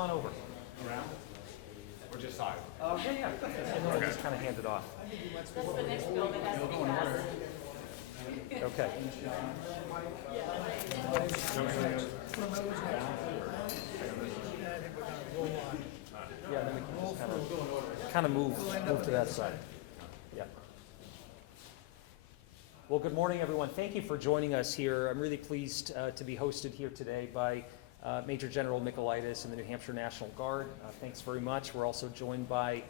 on over. Around? Or just side? Yeah. And then we'll just kind of hand it off. That's the next bill that has to be passed. Okay. Yeah, then we can just kind of move to that side. Yeah. Well, good morning, everyone. Thank you for joining us here. I'm really pleased to be hosted here today by Major General Michaelitis and the New Hampshire National Guard. Thanks very much. We're also joined by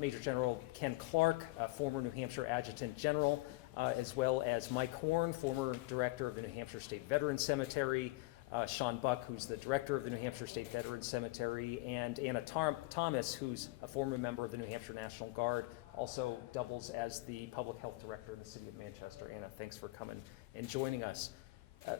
Major General Ken Clark, former New Hampshire Adjutant General, as well as Mike Horn, former Director of the New Hampshire State Veterans Cemetery, Sean Buck, who's the Director of the New Hampshire State Veterans Cemetery, and Anna Thomas, who's a former member of the New Hampshire National Guard, also doubles as the Public Health Director in the City of Manchester. Anna, thanks for coming and joining us.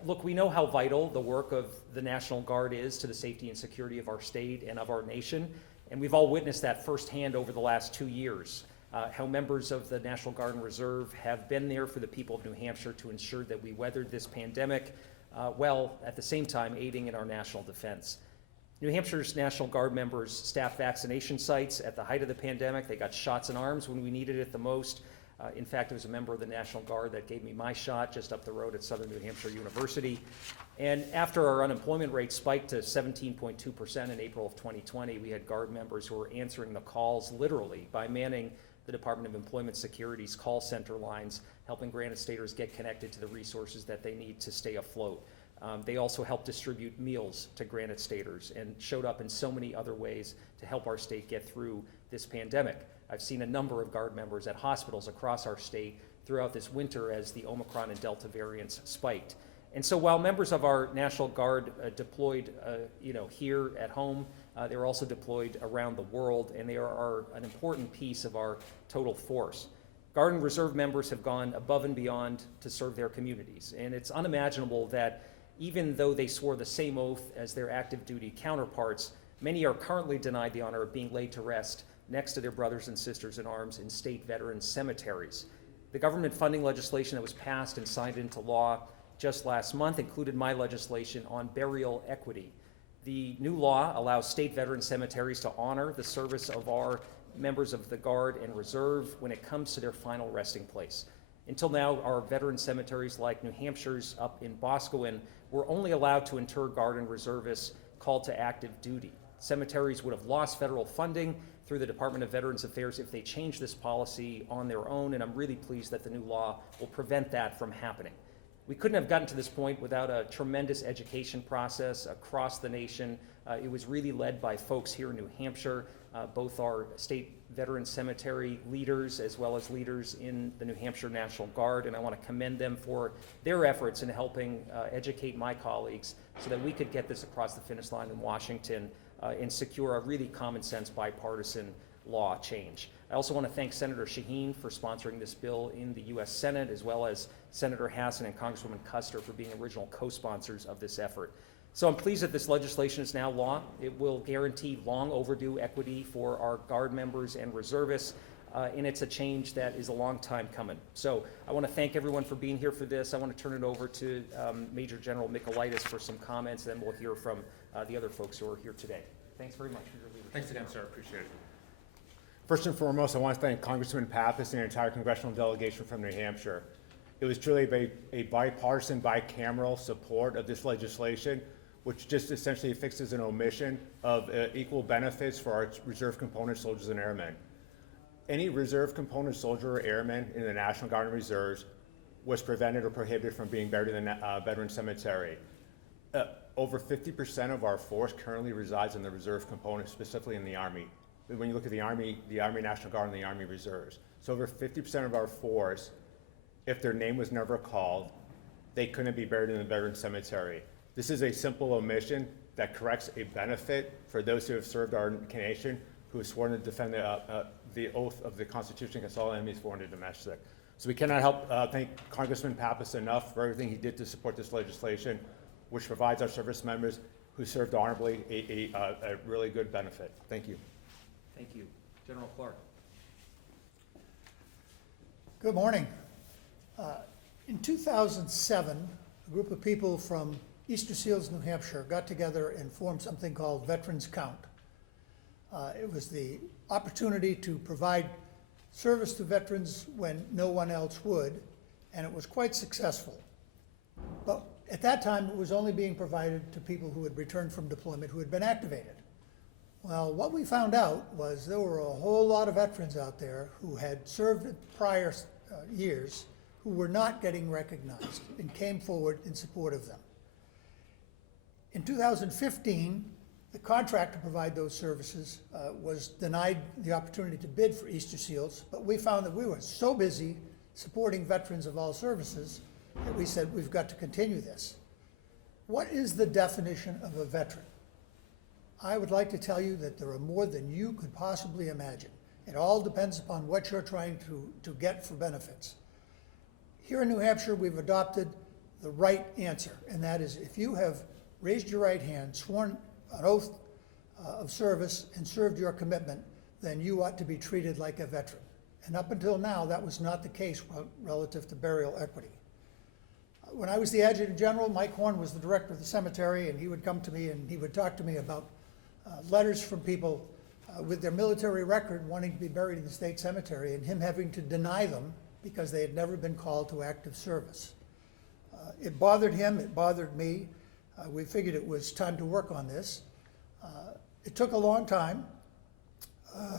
Look, we know how vital the work of the National Guard is to the safety and security of our state and of our nation, and we've all witnessed that firsthand over the last 2 years, how members of the National Guard and Reserve have been there for the people of New Hampshire to ensure that we weathered this pandemic, while at the same time aiding in our national defense. New Hampshire's National Guard members staffed vaccination sites at the height of the pandemic. They got shots in arms when we needed it the most. In fact, it was a member of the National Guard that gave me my shot just up the road at Southern New Hampshire University. And after our unemployment rate spiked to 17.2% in April of 2020, we had Guard members who were answering the calls literally by manning the Department of Employment Security's call center lines, helping Granite Staters get connected to the resources that they need to stay afloat. They also helped distribute meals to Granite Staters and showed up in so many other ways to help our state get through this pandemic. I've seen a number of Guard members at hospitals across our state throughout this winter as the Omicron and Delta variants spiked. And so while members of our National Guard deployed here at home, they were also deployed around the world, and they are an important piece of our total force. Guard and Reserve members have gone above and beyond to serve their communities, and it's unimaginable that even though they swore the same oath as their active duty counterparts, many are currently denied the honor of being laid to rest next to their brothers and sisters in arms in state veterans cemeteries. The government funding legislation that was passed and signed into law just last month included my legislation on burial equity. The new law allows state veteran cemeteries to honor the service of our members of the Guard and Reserve when it comes to their final resting place. Until now, our veteran cemeteries like New Hampshire's up in Boscawen were only allowed to inter Guard and Reservists called to active duty. Cemeteries would have lost federal funding through the Department of Veterans Affairs if they changed this policy on their own, and I'm really pleased that the new law will prevent that from happening. We couldn't have gotten to this point without a tremendous education process across the nation. It was really led by folks here in New Hampshire, both our state veteran cemetery leaders as well as leaders in the New Hampshire National Guard, and I want to commend them for their efforts in helping educate my colleagues so that we could get this across the finish line in Washington and secure a really common sense bipartisan law change. I also want to thank Senator Shaheen for sponsoring this bill in the U.S. Senate, as well as Senator Hassan and Congresswoman Custer for being original co-sponsors of this effort. So I'm pleased that this legislation is now law. It will guarantee long overdue equity for our Guard members and reservists, and it's a change that is a long time coming. So I want to thank everyone for being here for this. I want to turn it over to Major General Michaelitis for some comments, then we'll hear from the other folks who are here today. Thanks very much for your leadership. Thanks again, sir. Appreciate it. First and foremost, I want to thank Congressman Pappas and the entire congressional delegation from New Hampshire. It was truly a bipartisan, bicameral support of this legislation, which just essentially fixes an omission of equal benefits for our reserve component soldiers and airmen. Any reserve component soldier or airman in the National Guard and Reserves was prevented or prohibited from being buried in the veteran cemetery. Over 50% of our force currently resides in the reserve component, specifically in the Army. When you look at the Army National Guard and the Army Reserves. So over 50% of our force, if their name was never called, they couldn't be buried in the veteran cemetery. This is a simple omission that corrects a benefit for those who have served our nation, who have sworn to defend the oath of the Constitution against all enemies, foreign and domestic. So we cannot help thank Congressman Pappas enough for everything he did to support this legislation, which provides our service members who served honorably a really good benefit. Thank you. Thank you. General Clark. Good morning. In 2007, a group of people from Easter Seals, New Hampshire, got together and formed something called Veterans Count. It was the opportunity to provide service to veterans when no one else would, and it was quite successful. But at that time, it was only being provided to people who had returned from deployment who had been activated. Well, what we found out was there were a whole lot of veterans out there who had served in prior years who were not getting recognized and came forward in support of them. In 2015, the contract to provide those services was denied the opportunity to bid for Easter Seals, but we found that we were so busy supporting veterans of all services that we said we've got to continue this. What is the definition of a veteran? I would like to tell you that there are more than you could possibly imagine. It all depends upon what you're trying to get for benefits. Here in New Hampshire, we've adopted the right answer, and that is if you have raised your right hand, sworn an oath of service, and served your commitment, then you ought to be treated like a veteran. And up until now, that was not the case relative to burial equity. When I was the Adjutant General, Mike Horn was the director of the cemetery, and he would come to me and he would talk to me about letters from people with their military record wanting to be buried in the state cemetery, and him having to deny them because they had never been called to active service. It bothered him, it bothered me. We figured it was time to work on this. It took a long time,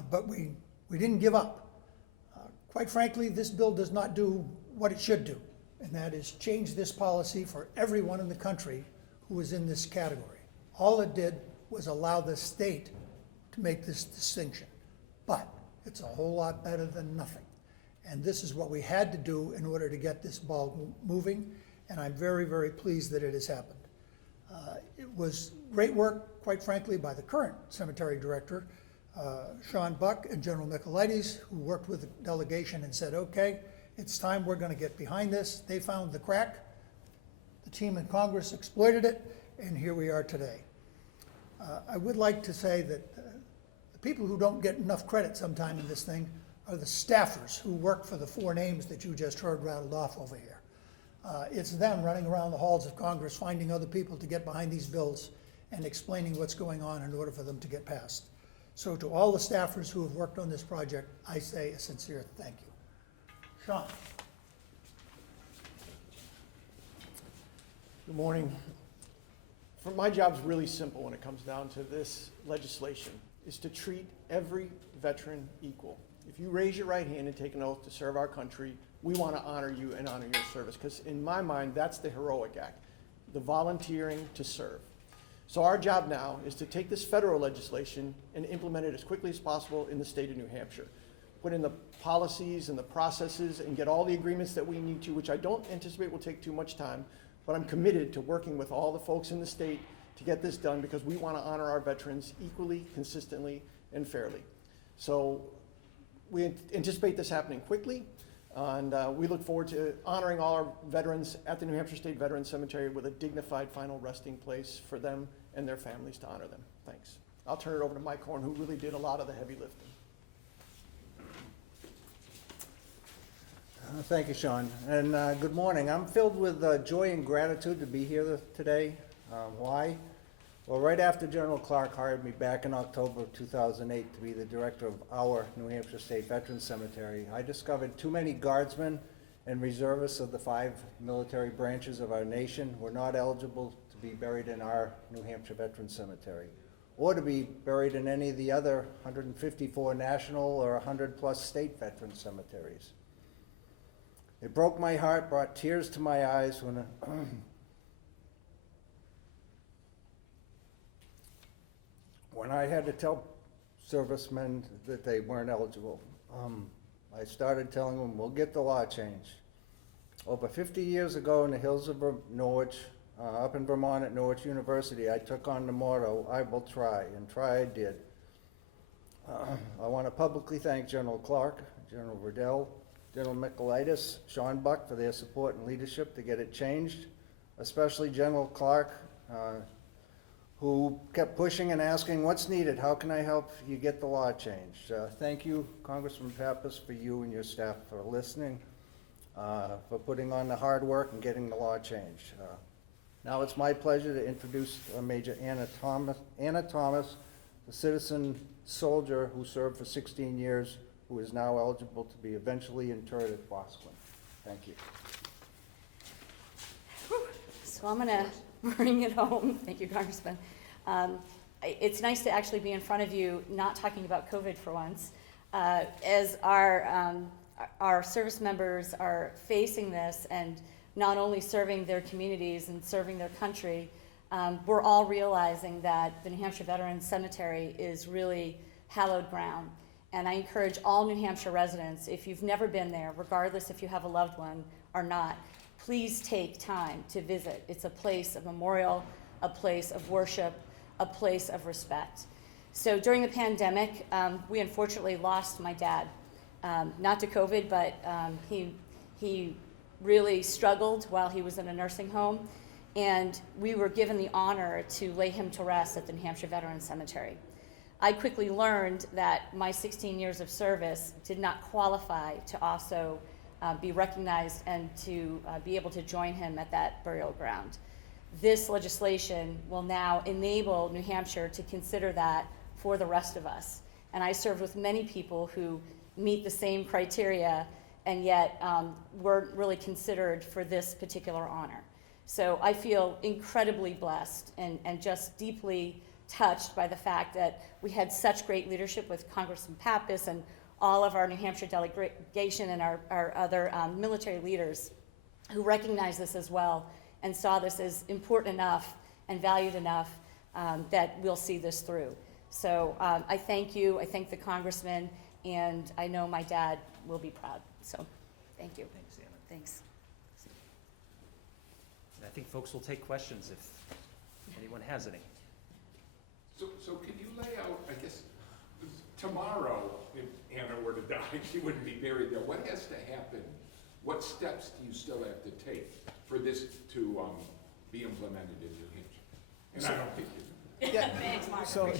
but we didn't give up. Quite frankly, this bill does not do what it should do, and that is change this policy for everyone in the country who is in this category. All it did was allow the state to make this distinction, but it's a whole lot better than nothing. And this is what we had to do in order to get this ball moving, and I'm very, very pleased that it has happened. It was great work, quite frankly, by the current cemetery director, Sean Buck and General Michaelides, who worked with the delegation and said, okay, it's time, we're going to get behind this. They found the crack. The team in Congress exploited it, and here we are today. I would like to say that the people who don't get enough credit sometime in this thing are the staffers who work for the four names that you just heard rattled off over here. It's them running around the halls of Congress finding other people to get behind these bills and explaining what's going on in order for them to get passed. So to all the staffers who have worked on this project, I say a sincere thank you. Sean. Good morning. My job's really simple when it comes down to this legislation, is to treat every veteran equal. If you raise your right hand and take an oath to serve our country, we want to honor you and honor your service, because in my mind, that's the heroic act, the volunteering to serve. So our job now is to take this federal legislation and implement it as quickly as possible in the state of New Hampshire. Put in the policies and the processes and get all the agreements that we need to, which I don't anticipate will take too much time, but I'm committed to working with all the folks in the state to get this done, because we want to honor our veterans equally, consistently, and fairly. So we anticipate this happening quickly, and we look forward to honoring all our veterans at the New Hampshire State Veterans Cemetery with a dignified final resting place for them and their families to honor them. Thanks. I'll turn it over to Mike Horn, who really did a lot of the heavy lifting. Thank you, Sean, and good morning. I'm filled with joy and gratitude to be here today. Why? Well, right after General Clark hired me back in October of 2008 to be the director of our New Hampshire State Veterans Cemetery, I discovered too many guardsmen and reservists of the 5 military branches of our nation were not eligible to be buried in our New Hampshire Veterans Cemetery, or to be buried in any of the other 154 national or 100+ state veterans cemeteries. It broke my heart, brought tears to my eyes when I had to tell servicemen that they weren't eligible. I started telling them, we'll get the law changed. Over 50 years ago in the hills of Norwich, up in Vermont at Norwich University, I took on the motto, I will try, and try I did. I want to publicly thank General Clark, General Riddell, General Michaelides, Sean Buck for their support and leadership to get it changed, especially General Clark, who kept pushing and asking, what's needed? How can I help you get the law changed? Thank you, Congressman Pappas, for you and your staff for listening, for putting on the hard work and getting the law changed. Now it's my pleasure to introduce Major Anna Thomas, the citizen soldier who served for 16 years, who is now eligible to be eventually interred at Bosquen. Thank you. So I'm gonna bring it home. Thank you, Congressman. It's nice to actually be in front of you, not talking about COVID for once. As our service members are facing this and not only serving their communities and serving their country, we're all realizing that the New Hampshire Veterans Cemetery is really hallowed ground. And I encourage all New Hampshire residents, if you've never been there, regardless if you have a loved one or not, please take time to visit. It's a place of memorial, a place of worship, a place of respect. So during the pandemic, we unfortunately lost my dad. Not to COVID, but he really struggled while he was in a nursing home, and we were given the honor to lay him to rest at the New Hampshire Veterans Cemetery. I quickly learned that my 16 years of service did not qualify to also be recognized and to be able to join him at that burial ground. This legislation will now enable New Hampshire to consider that for the rest of us. And I served with many people who meet the same criteria and yet weren't really considered for this particular honor. So I feel incredibly blessed and just deeply touched by the fact that we had such great leadership with Congressman Pappas and all of our New Hampshire delegation and our other military leaders who recognized this as well and saw this as important enough and valued enough that we'll see this through. So I thank you, I thank the congressman, and I know my dad will be proud. So thank you. Thanks, Anna. Thanks. And I think folks will take questions if anyone has any. So can you lay out, I guess, tomorrow, if Anna were to die, she wouldn't be buried there. What has to happen? What steps do you still have to take for this to be implemented in New Hampshire? And I don't think you Yeah, Thanks, Mark. so,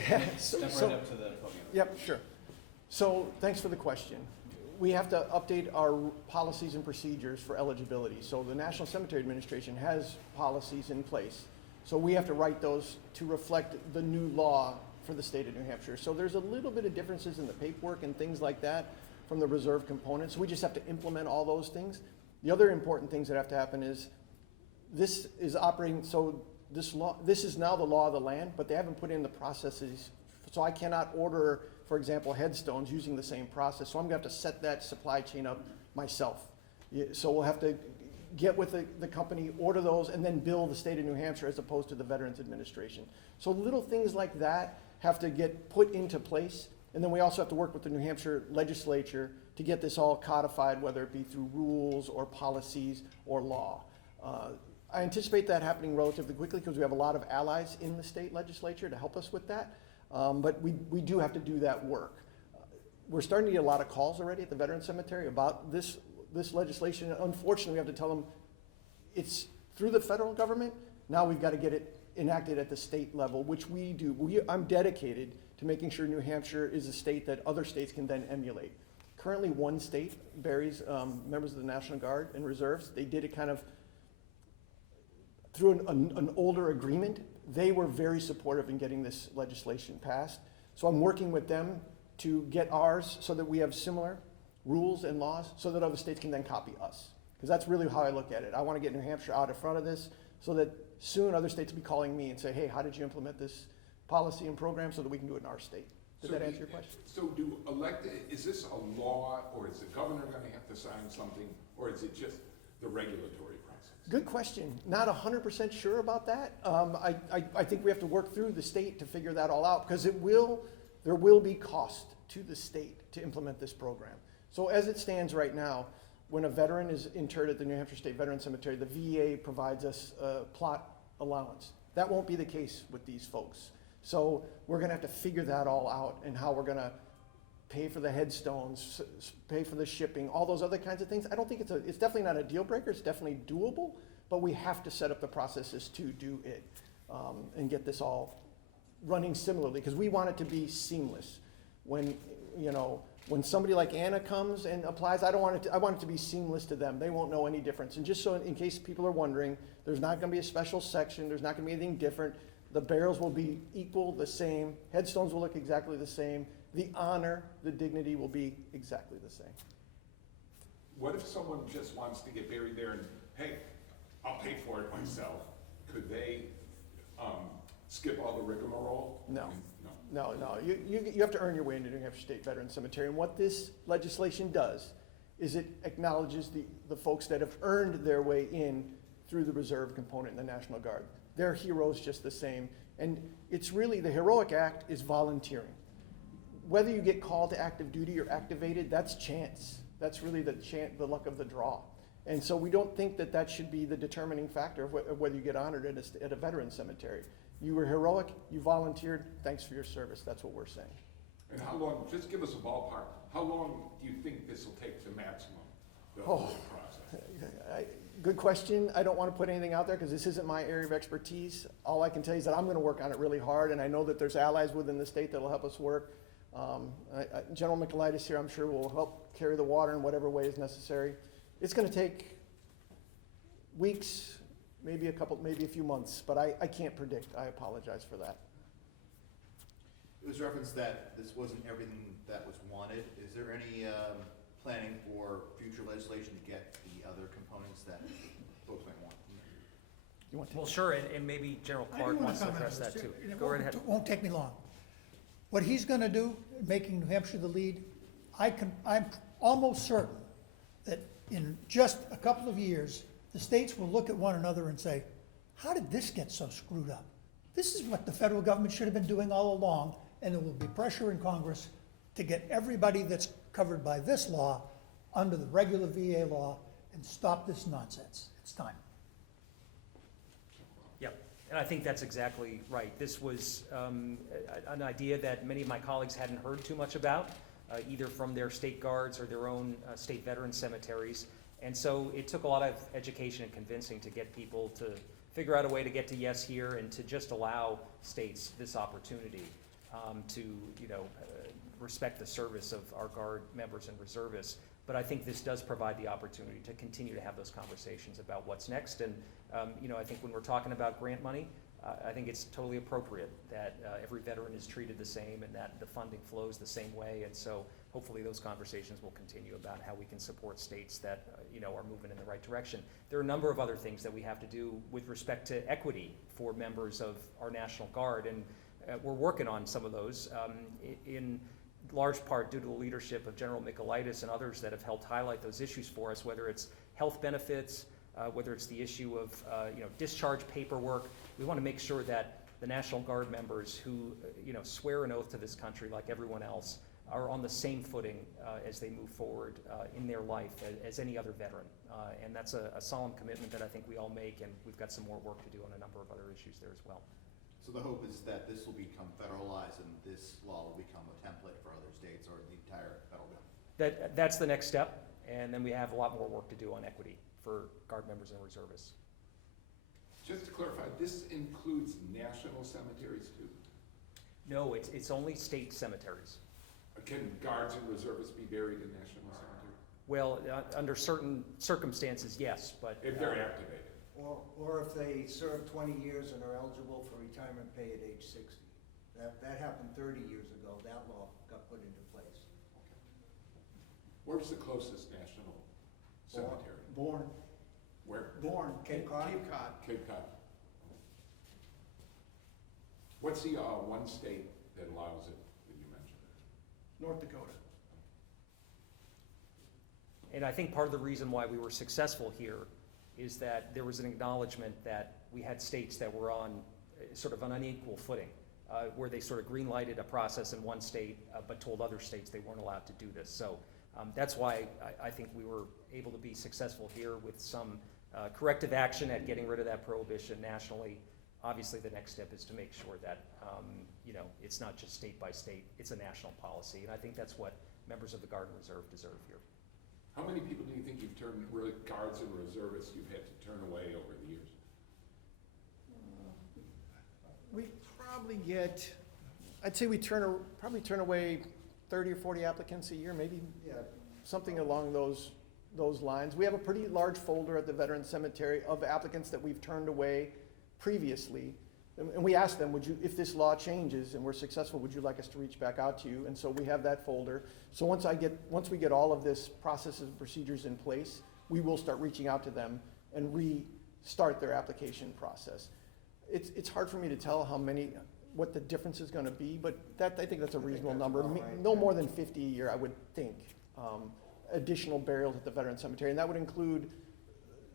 yep, sure. So, thanks for the question. We have to update our policies and procedures for eligibility. So the National Cemetery Administration has policies in place. So we have to write those to reflect the new law for the state of New Hampshire. So there's a little bit of differences in the paperwork and things like that from the reserve components. We just have to implement all those things. The other important things that have to happen is this is operating, so this is now the law of the land, but they haven't put in the processes. So I cannot order, for example, headstones using the same process. So I'm gonna have to set that supply chain up myself. So we'll have to get with the company, order those, and then bill the state of New Hampshire as opposed to the Veterans Administration. So little things like that have to get put into place. And then we also have to work with the New Hampshire legislature to get this all codified, whether it be through rules or policies or law. I anticipate that happening relatively quickly because we have a lot of allies in the state legislature to help us with that. But we do have to do that work. We're starting to get a lot of calls already at the Veterans Cemetery about this legislation. Unfortunately, we have to tell them it's through the federal government. Now we've got to get it enacted at the state level, which we do. I'm dedicated to making sure New Hampshire is a state that other states can then emulate. Currently, one state buries members of the National Guard and reserves. They did it kind of through an older agreement. They were very supportive in getting this legislation passed. So I'm working with them to get ours so that we have similar rules and laws so that other states can then copy us. Because that's really how I look at it. I want to get New Hampshire out in front of this so that soon other states will be calling me and say, hey, how did you implement this policy and program so that we can do it in our state? Did that answer your question? So is this a law, or is the governor going to have to sign something, or is it just the regulatory process? Good question. Not 100% sure about that. I think we have to work through the state to figure that all out, because there will be cost to the state to implement this program. So as it stands right now, when a veteran is interred at the New Hampshire State Veterans Cemetery, the VA provides us a plot allowance. That won't be the case with these folks. So we're gonna have to figure that all out and how we're gonna pay for the headstones, pay for the shipping, all those other kinds of things. I don't think it's definitely not a deal breaker. It's definitely doable, but we have to set up the processes to do it and get this all running similarly, because we want it to be seamless. When, when somebody like Anna comes and applies, I want it to be seamless to them. They won't know any difference. And just so in case people are wondering, there's not gonna be a special section, there's not gonna be anything different. The burials will be equal, the same, headstones will look exactly the same. The honor, the dignity will be exactly the same. What if someone just wants to get buried there and, hey, I'll pay for it myself? Could they, skip all the rigmarole? No. I mean, no. No, you have to earn your way into New Hampshire State Veteran Cemetery, and what this legislation does is it acknowledges the folks that have earned their way in through the reserve component in the National Guard. They're heroes just the same, and it's really, the heroic act is volunteering. Whether you get called to active duty or activated, that's chance. That's really the luck of the draw. And so we don't think that that should be the determining factor of whether you get honored at a veteran cemetery. You were heroic, you volunteered, thanks for your service, that's what we're saying. And how long, just give us a ballpark, how long do you think this will take the maximum, the whole process? Good question. I don't want to put anything out there because this isn't my area of expertise. All I can tell you is that I'm going to work on it really hard, and I know that there's allies within the state that will help us work. General Michaelitis here, I'm sure, will help carry the water in whatever way is necessary. It's going to take weeks, maybe a few months, but I can't predict. I apologize for that. It was referenced that this wasn't everything that was wanted. Is there any planning for future legislation to get the other components that folks might want? You want to? Well, sure, and maybe General I do Clark wanna wants to comment address on that this. too. It Go right won't- ahead. It won't take me long. What he's gonna do, making New Hampshire the lead, I'm almost certain that in just a couple of years, the states will look at one another and say, how did this get so screwed up? This is what the federal government should have been doing all along, and there will be pressure in Congress to get everybody that's covered by this law under the regular VA law and stop this nonsense. It's time. Yep, and I think that's exactly right. This was an idea that many of my colleagues hadn't heard too much about, either from their state guards or their own state veteran cemeteries. And so it took a lot of education and convincing to get people to figure out a way to get to yes here and to just allow states this opportunity to, respect the service of our Guard members and reservists. But I think this does provide the opportunity to continue to have those conversations about what's next. And, I think when we're talking about grant money, I think it's totally appropriate that every veteran is treated the same and that the funding flows the same way. And so hopefully those conversations will continue about how we can support states that, are moving in the right direction. There are a number of other things that we have to do with respect to equity for members of our National Guard. And we're working on some of those in large part due to the leadership of General Michaelitis and others that have helped highlight those issues for us, whether it's health benefits, whether it's the issue of discharge paperwork. We want to make sure that the National Guard members who swear an oath to this country like everyone else are on the same footing as they move forward in their life as any other veteran. And that's a solemn commitment that I think we all make, and we've got some more work to do on a number of other issues there as well. So the hope is that this will become federalized and this law will become a template for other states or the entire federal government. That's the next step, and then we have a lot more work to do on equity for Guard members and reservists. Just to clarify, this includes national cemeteries too? No, it's only state cemeteries. Can guards and reservists be buried in national cemetery? Well, under certain circumstances, yes, but. If they're activated? Or if they serve 20 years and are eligible for retirement pay at age 60. That happened 30 years ago. That law got put into place. Where's the closest national cemetery? Born. Where? Born, Cape Cod. Cape Cod. What's the one state that allows it that you mentioned? North Dakota. And I think part of the reason why we were successful here is that there was an acknowledgement that we had states that were on sort of an unequal footing, where they sort of green-lighted a process in one state, but told other states they weren't allowed to do this. So that's why I think we were able to be successful here with some corrective action at getting rid of that prohibition nationally. Obviously, the next step is to make sure that it's not just state by state, it's a national policy. And I think that's what members of the Guard and Reserve deserve here. How many people do you think you've turned, really guards and reservists you've had to turn away over the years? We probably get, I'd say we probably turn away 30 or 40 applicants a year, maybe Yeah, something along those lines. We have a pretty large folder at the Veterans Cemetery of applicants that we've turned away previously. And we asked them, if this law changes and we're successful, would you like us to reach back out to you? And so we have that folder. So once we get all of this processes and procedures in place, we will start reaching out to them and restart their application process. It's hard for me to tell what the difference is gonna be, but I think that's a reasonable number. about right, No yeah. more than 50 a year, I would think, additional burials at the Veterans Cemetery. And that would include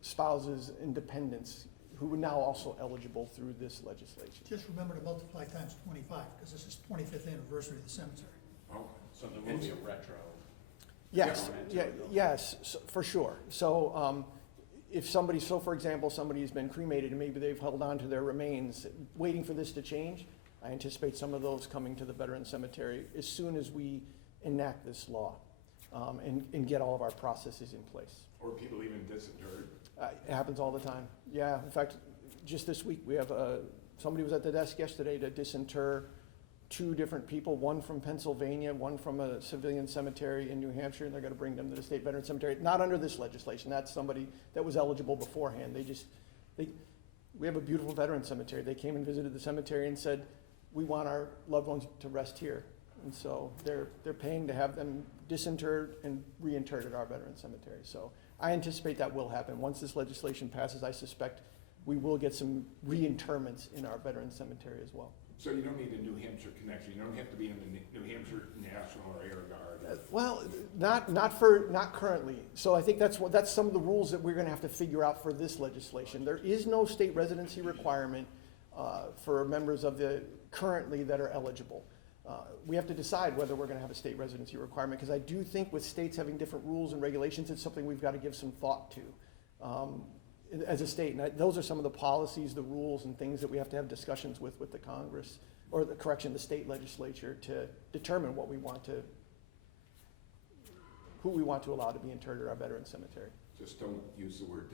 spouses and dependents who are now also eligible through this legislation. Just remember to multiply times 25, because this is 25th anniversary of the cemetery. Okay. So there will be a retro. Yes, Yeah. yes, for sure. So if somebody, for example, somebody's been cremated and maybe they've held on to their remains, waiting for this to change, I anticipate some of those coming to the Veterans Cemetery as soon as we enact this law and get all of our processes in place. Or people even disinterred. It happens all the time. Yeah, in fact, just this week, we have somebody was at the desk yesterday to disinter 2 different people, one from Pennsylvania, one from a civilian cemetery in New Hampshire, and they're gonna bring them to the State Veteran Cemetery. Not under this legislation, that's somebody that was eligible beforehand. We have a beautiful veteran cemetery. They came and visited the cemetery and said, we want our loved ones to rest here. And so they're paying to have them disinterred and reinterred at our veteran cemetery. So I anticipate that will happen. Once this legislation passes, I suspect we will get some reinterments in our veteran cemetery as well. So you don't need a New Hampshire connection, you don't have to be in the New Hampshire National or Air Guard. Well, not currently. So I think that's some of the rules that we're gonna have to figure out for this legislation. There is no state residency requirement for members of currently that are eligible. We have to decide whether we're gonna have a state residency requirement, because I do think with states having different rules and regulations, it's something we've gotta give some thought to as a state. And those are some of the policies, the rules, and things that we have to have discussions with the Congress, or the state legislature, to determine who we want to allow to be interred at our veteran cemetery. Just don't use the word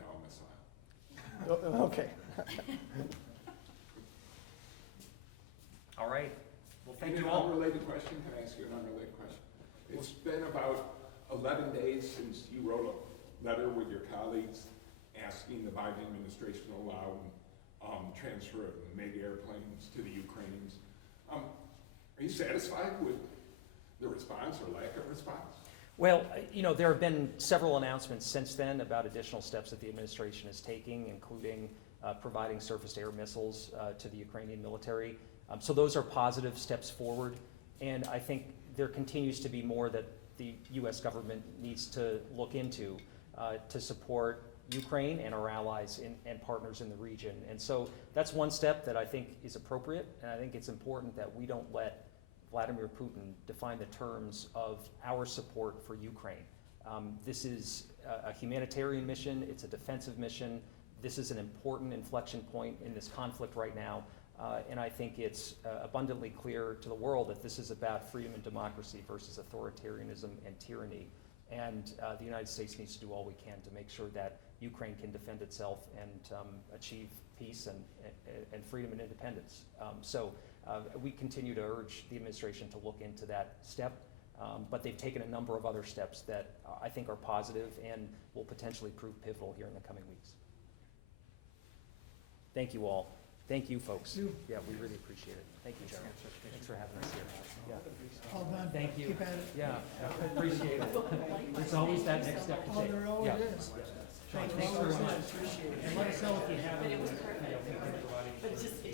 domicile. Okay. All right. Well, thank And you an all. unrelated question, can I ask you an unrelated question? It's been about 11 days since you wrote a letter with your colleagues asking the Biden administration to allow transfer of MiG airplanes to the Ukrainians. Are you satisfied with the response or lack of response? Well, there have been several announcements since then about additional steps that the administration is taking, including providing surface-to-air missiles to the Ukrainian military. So those are positive steps forward, and I think there continues to be more that the U.S. government needs to look into to support Ukraine and our allies and partners in the region. And so that's one step that I think is appropriate, and I think it's important that we don't let Vladimir Putin define the terms of our support for Ukraine. This is a humanitarian mission, it's a defensive mission. This is an important inflection point in this conflict right now, and I think it's abundantly clear to the world that this is about freedom and democracy versus authoritarianism and tyranny. And the United States needs to do all we can to make sure that Ukraine can defend itself and achieve peace and freedom and independence. So we continue to urge the administration to look into that step, but they've taken a number of other steps that I think are positive and will potentially prove pivotal here in the coming weeks. Thank you all. Thank you, folks. Yeah, we really appreciate it. Thank you, General. Thanks for having us here. Yeah. All done. Thank you. Keep at it. Yeah, I appreciate it. There's always that next step to Oh, take. there always Yeah. is. Sean, thanks very much. And let us know if you have any, feedback regarding.